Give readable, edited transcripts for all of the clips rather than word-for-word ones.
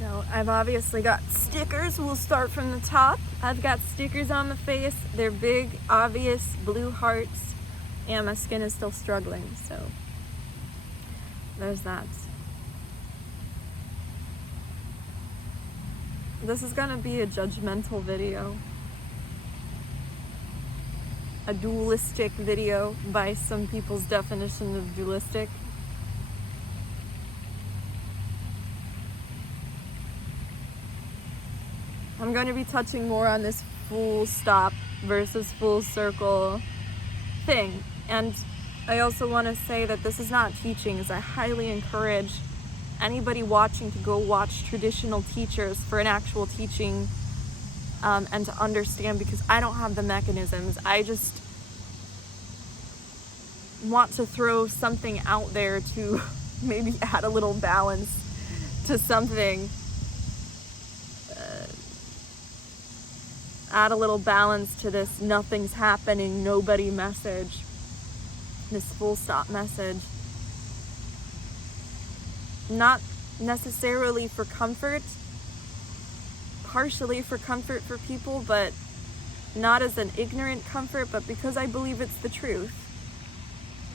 So I've obviously got stickers. We'll start from the top. I've got stickers on the face. They're big, obvious blue hearts, and my skin is still struggling, so there's that. This is gonna be a judgmental video. A dualistic video by some people's definition of dualistic. I'm going to be touching more on this full stop versus full circle thing. And I also want to say that this is not teachings. I highly encourage anybody watching to go watch traditional teachers for an actual teaching and to understand, because I don't have the mechanisms. I just want to throw something out there to maybe add a little balance to something. Add a little balance to this nothing's happening, nobody message, this full stop message. Not necessarily for comfort, partially for comfort for people, but not as an ignorant comfort, but because I believe it's the truth.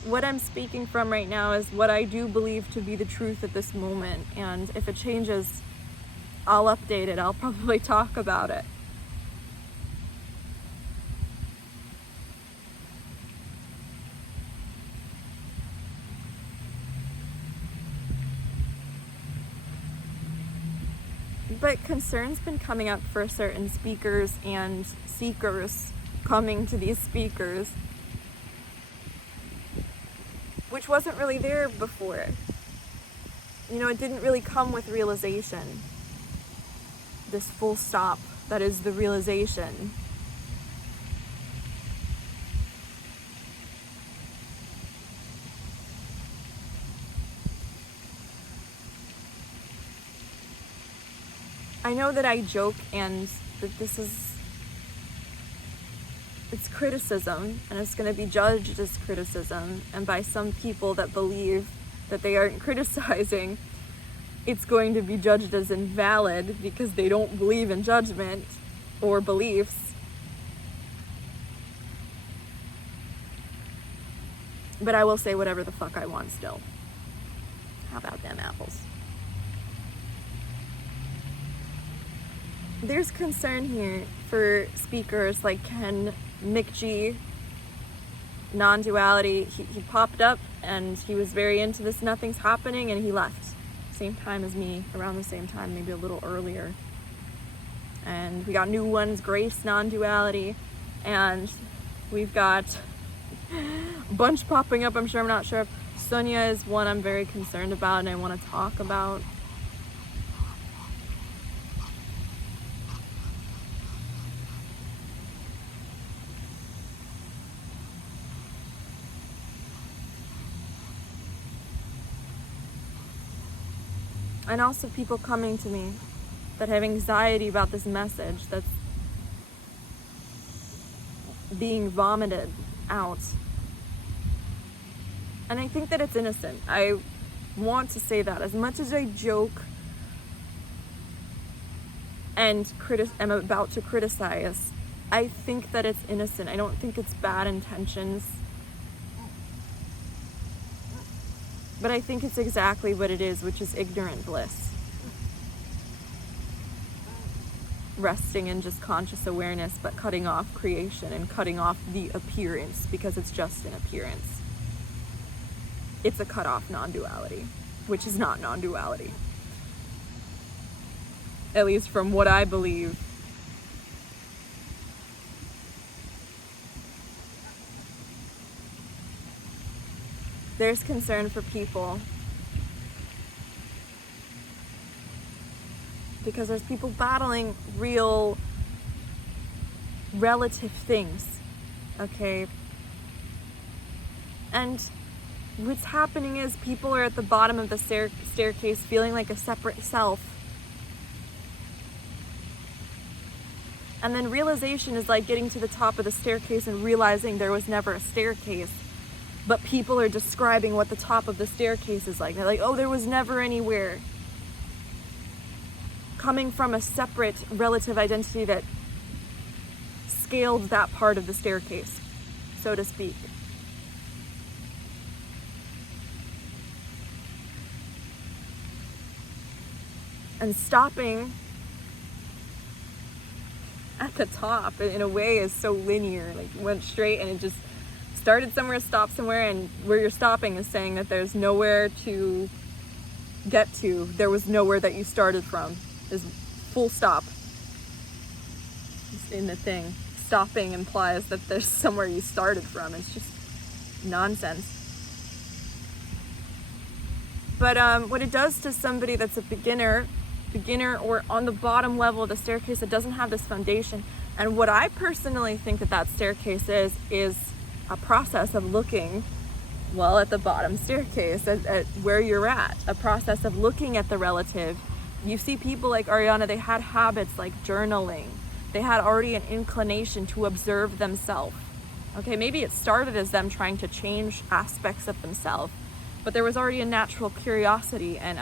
What I'm speaking from right now is what I do believe to be the truth at this moment, and if it changes, I'll update it. I'll probably talk about it. But concern's been coming up for certain speakers and seekers coming to these speakers, which wasn't really there before. You know, it didn't really come with realization. This full stop, that is the realization. I know that I joke and that it's criticism, and it's going to be judged as criticism, and by some people that believe that they aren't criticizing, it's going to be judged as invalid because they don't believe in judgment or beliefs. But I will say whatever the fuck I want still. How about them apples? There's concern here for speakers like Ken McG, non-duality. He popped up and he was very into this nothing's happening, and he left. Same time as me, around the same time, maybe a little earlier. And we got new ones, Grace, non-duality, and we've got a bunch popping up. I'm not sure if Sonia is one I'm very concerned about and I want to talk about. And also people coming to me that have anxiety about this message that's being vomited out. And I think that it's innocent. I want to say that. As much as I joke and am about to criticize, I think that it's innocent. I don't think it's bad intentions. But I think it's exactly what it is, which is ignorant bliss. Resting in just conscious awareness, but cutting off creation and cutting off the appearance, because it's just an appearance. It's a cut off non-duality, which is not non-duality. At least from what I believe. There's concern for people because there's people battling real relative things, okay? And what's happening is people are at the bottom of the staircase feeling like a separate self. And then realization is like getting to the top of the staircase and realizing there was never a staircase. But people are describing what the top of the staircase is like. They're like, oh, there was never anywhere. coming from a separate relative identity that scaled that part of the staircase, so to speak. And stopping at the top in a way is so linear, like went straight and it just started somewhere, stopped somewhere, and where you're stopping is saying that there's nowhere to get to. There was nowhere that you started from. Is full stop. It's in the thing. Stopping implies that there's somewhere you started from. It's just nonsense. But what it does to somebody that's a beginner or on the bottom level of the staircase that doesn't have this foundation, and what I personally think that staircase is a process of looking, well, at the bottom staircase, at where you're at, a process of looking at the relative. You see people like Ariana, they had habits like journaling. They had already an inclination to observe themselves. Okay, maybe it started as them trying to change aspects of themselves, but there was already a natural curiosity and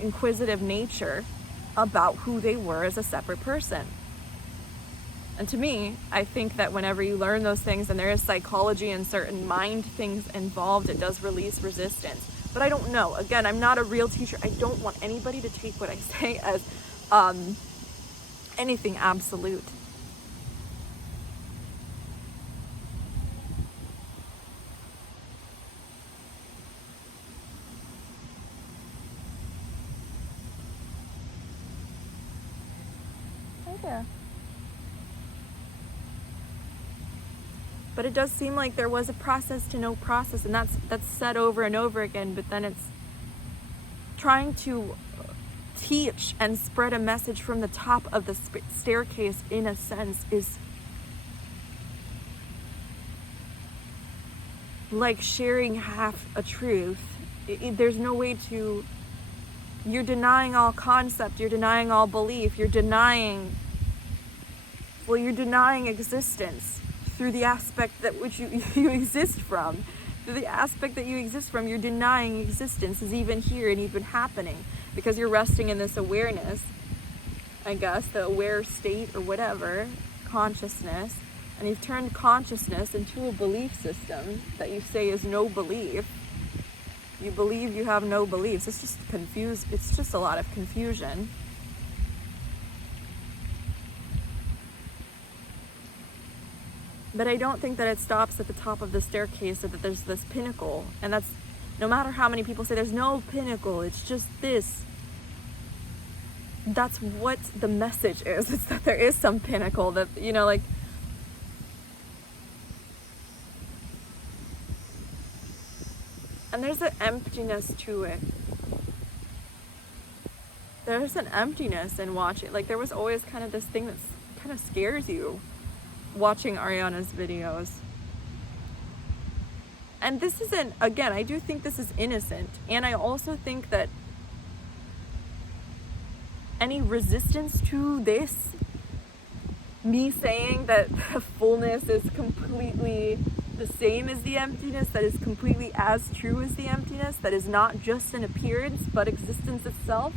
inquisitive nature about who they were as a separate person. And to me, I think that whenever you learn those things and there is psychology and certain mind things involved, it does release resistance. But I don't know. Again, I'm not a real teacher. I don't want anybody to take what I say as anything absolute. Yeah. But it does seem like there was a process to no process, and that's said over and over again, but then it's trying to teach and spread a message from the top of the staircase, in a sense, is like sharing half a truth. There's no way to... You're denying all concept, you're denying all belief, you're denying existence through the aspect that which you exist from. Through the aspect that you exist from, you're denying existence is even here and even happening, because you're resting in this awareness, I guess, the aware state or whatever, consciousness, and you've turned consciousness into a belief system that you say is no belief. You believe you have no beliefs. It's just confused. It's just a lot of confusion. But I don't think that it stops at the top of the staircase, or that there's this pinnacle. And that's, no matter how many people say there's no pinnacle, it's just this. That's what the message is. It's that there is some pinnacle that, you know, like, and there's an emptiness to it. There's an emptiness in watching. Like, there was always kind of this thing that kind of scares you watching Ariana's videos. And this isn't, again, I do think this is innocent. And I also think that any resistance to this, me saying that the fullness is completely the same as the emptiness, that is completely as true as the emptiness, that is not just an appearance but existence itself,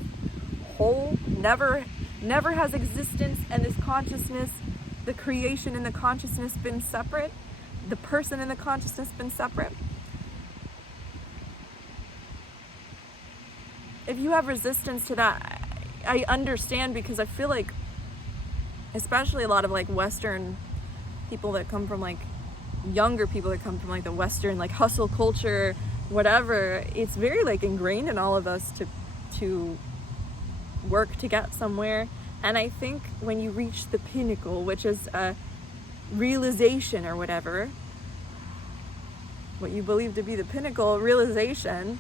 whole, never has existence and this consciousness, the creation and the consciousness, been separate, the person and the consciousness been separate. If you have resistance to that, I understand, because I feel like, especially a lot of like Western people that come from, like, younger people that come from like the Western like hustle culture, whatever, it's very like ingrained in all of us to work to get somewhere. And I think when you reach the pinnacle, which is a realization or whatever, what you believe to be the pinnacle realization,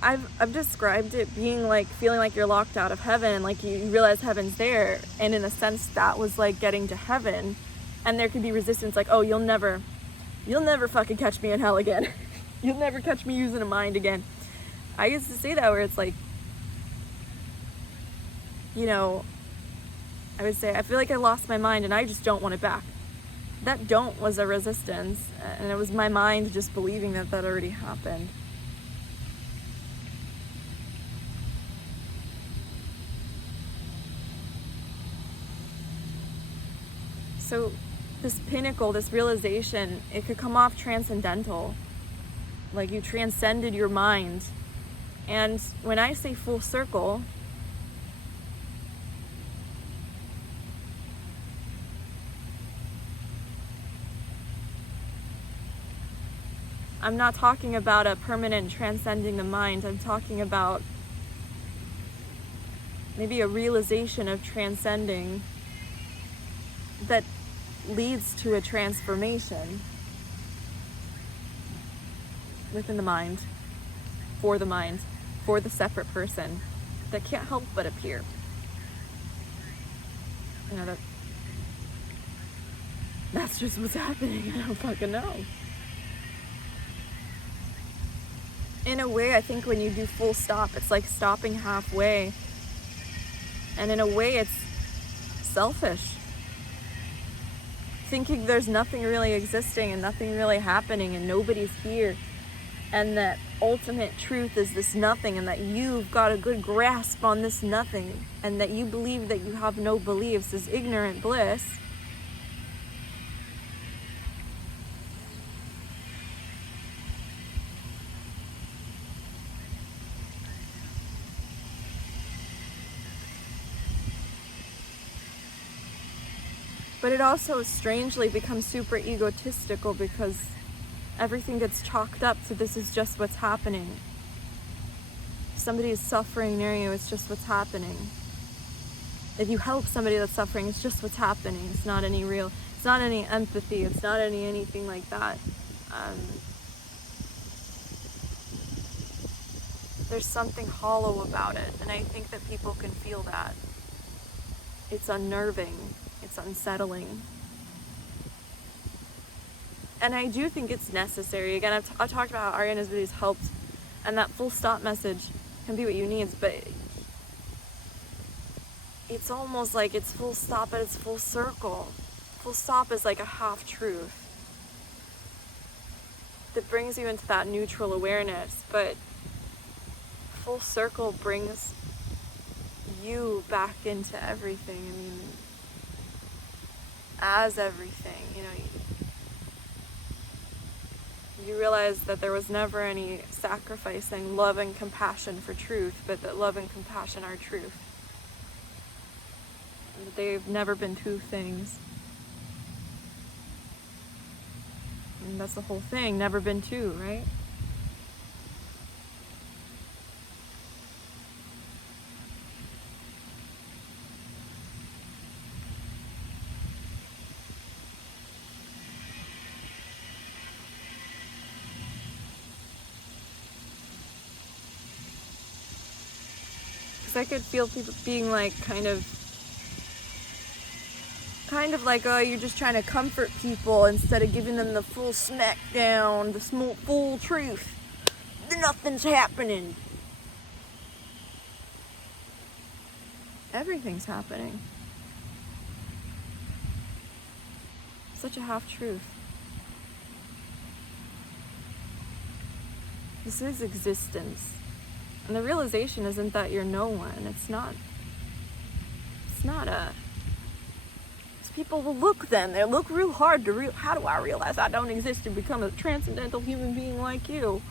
I've described it being like feeling like you're locked out of heaven, like you realize heaven's there, and in a sense that was like getting to heaven. And there could be resistance, like, oh, you'll never fucking catch me in hell again. You'll never catch me using a mind again. I used to say that, where it's like, you know, I would say, I feel like I lost my mind and I just don't want it back. That don't was a resistance, and it was my mind just believing that that already happened. So this pinnacle, this realization, it could come off transcendental, like you transcended your mind. And when I say full circle, I'm not talking about a permanent transcending the mind. I'm talking about maybe a realization of transcending that leads to a transformation within the mind, for the separate person that can't help but appear. You know, that's just what's happening. I don't fucking know. In a way, I think when you do full stop, it's like stopping halfway. And in a way, it's selfish. Thinking there's nothing really existing and nothing really happening and nobody's here. And that ultimate truth is this nothing, and that you've got a good grasp on this nothing, and that you believe that you have no beliefs is ignorant bliss. But it also strangely becomes super egotistical because everything gets chalked up to this is just what's happening. If somebody is suffering near you, it's just what's happening. If you help somebody that's suffering, it's just what's happening. It's not any empathy, it's not anything like that. There's something hollow about it, and I think that people can feel that. It's unnerving. It's unsettling. And I do think it's necessary. Again, I've talked about how Ariana's videos helped, and that full stop message can be what you need, but it's almost like it's full stop, but it's full circle. Full stop is like a half truth that brings you into that neutral awareness, but full circle brings you back into everything. I mean, as everything, you realize that there was never any sacrificing love and compassion for truth, but that love and compassion are truth. And that they've never been two things. And that's the whole thing, never been two, right? I could feel people being like kind of like, oh, you're just trying to comfort people instead of giving them the full smack down, the full truth. Nothing's happening. Everything's happening. Such a half truth. This is existence. And the realization isn't that you're no one. It's not people will look then. They look real hard to how do I realize I don't exist and become a transcendental human being like you?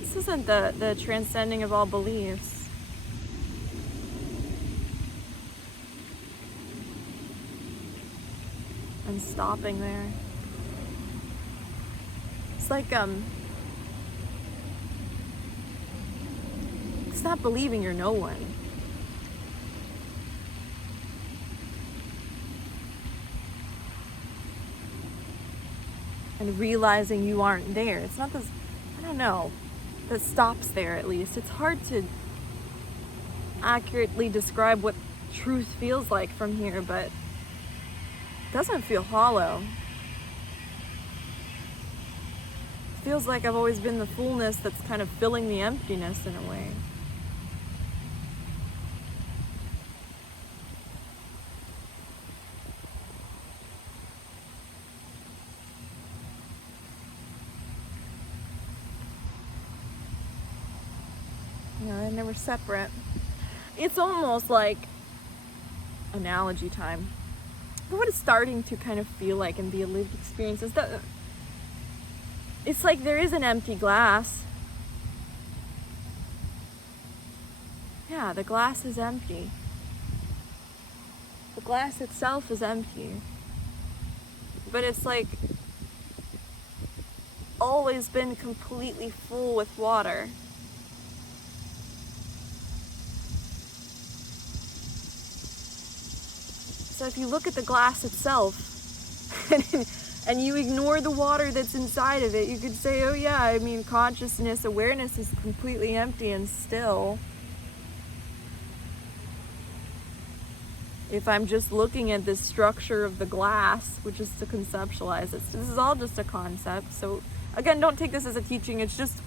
This isn't the transcending of all beliefs. And stopping there. It's like, it's not believing you're no one. And realizing you aren't there. It's not this, I don't know, that stops there at least. It's hard to accurately describe what truth feels like from here, but it doesn't feel hollow. It feels like I've always been the fullness that's kind of filling the emptiness in a way. they're never separate. It's almost like analogy time. But what it's starting to kind of feel like and be a lived experience is that it's like there is an empty glass. Yeah, the glass is empty. The glass itself is empty. But it's like always been completely full with water. So if you look at the glass itself and you ignore the water that's inside of it, you could say, oh yeah, I mean, consciousness, awareness is completely empty and still. If I'm just looking at this structure of the glass, which is to conceptualize it, this is all just a concept. So again, don't take this as a teaching. It's just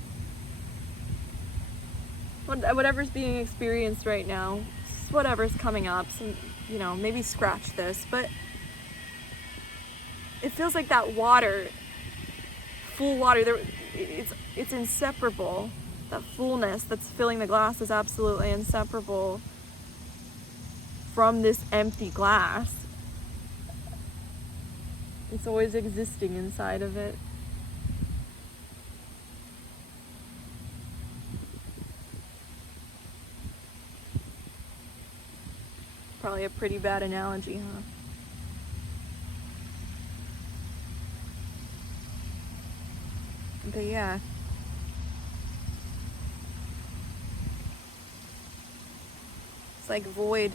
whatever's being experienced right now, whatever's coming up. So, maybe scratch this, but it feels like that water, full water, it's inseparable. That fullness that's filling the glass is absolutely inseparable from this empty glass. It's always existing inside of it. Probably a pretty bad analogy, huh? But yeah. It's like void.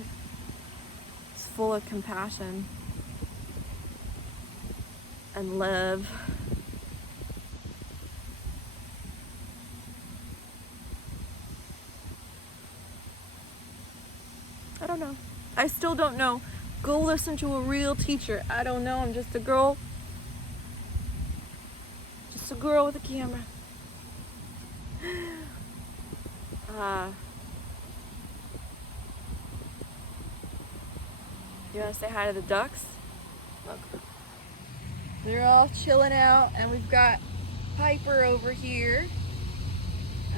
It's full of compassion and love. I don't know. I still don't know. Go listen to a real teacher. I don't know. I'm just a girl. Just a girl with a camera. You want to say hi to the ducks? Look. They're all chilling out, and we've got Piper over here.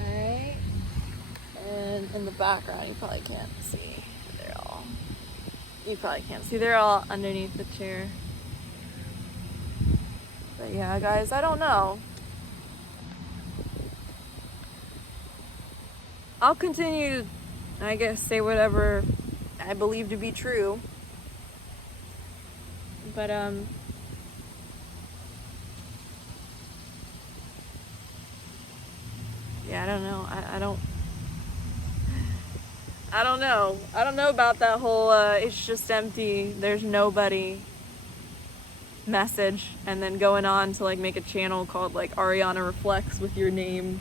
Alright. And in the background, you probably can't see. You probably can't see. They're all underneath the chair. But yeah, guys, I don't know. I'll continue to, I guess, say whatever I believe to be true. But, yeah, I don't know. I don't know. I don't know about that whole, it's just empty, there's nobody message, and then going on to like make a channel called like Ariana Reflects with your name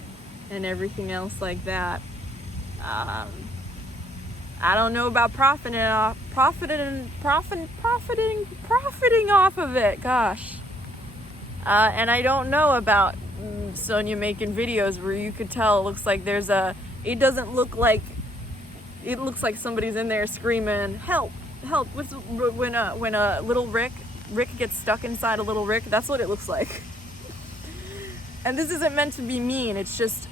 and everything else like that. I don't know about profiting off of it, gosh. And I don't know about Sonia making videos where you could tell it looks like it doesn't look like, it looks like somebody's in there screaming, help, help. When a little Rick gets stuck inside a little Rick, that's what it looks like. And this isn't meant to be mean, it's just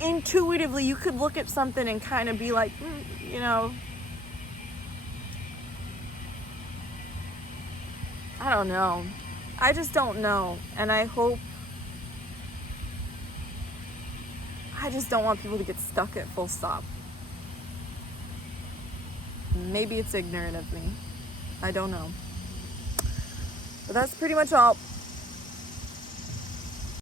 intuitively you could look at something and kind of be like, I don't know. I just don't know. And I just don't want people to get stuck at full stop. Maybe it's ignorant of me. I don't know. But that's pretty much all.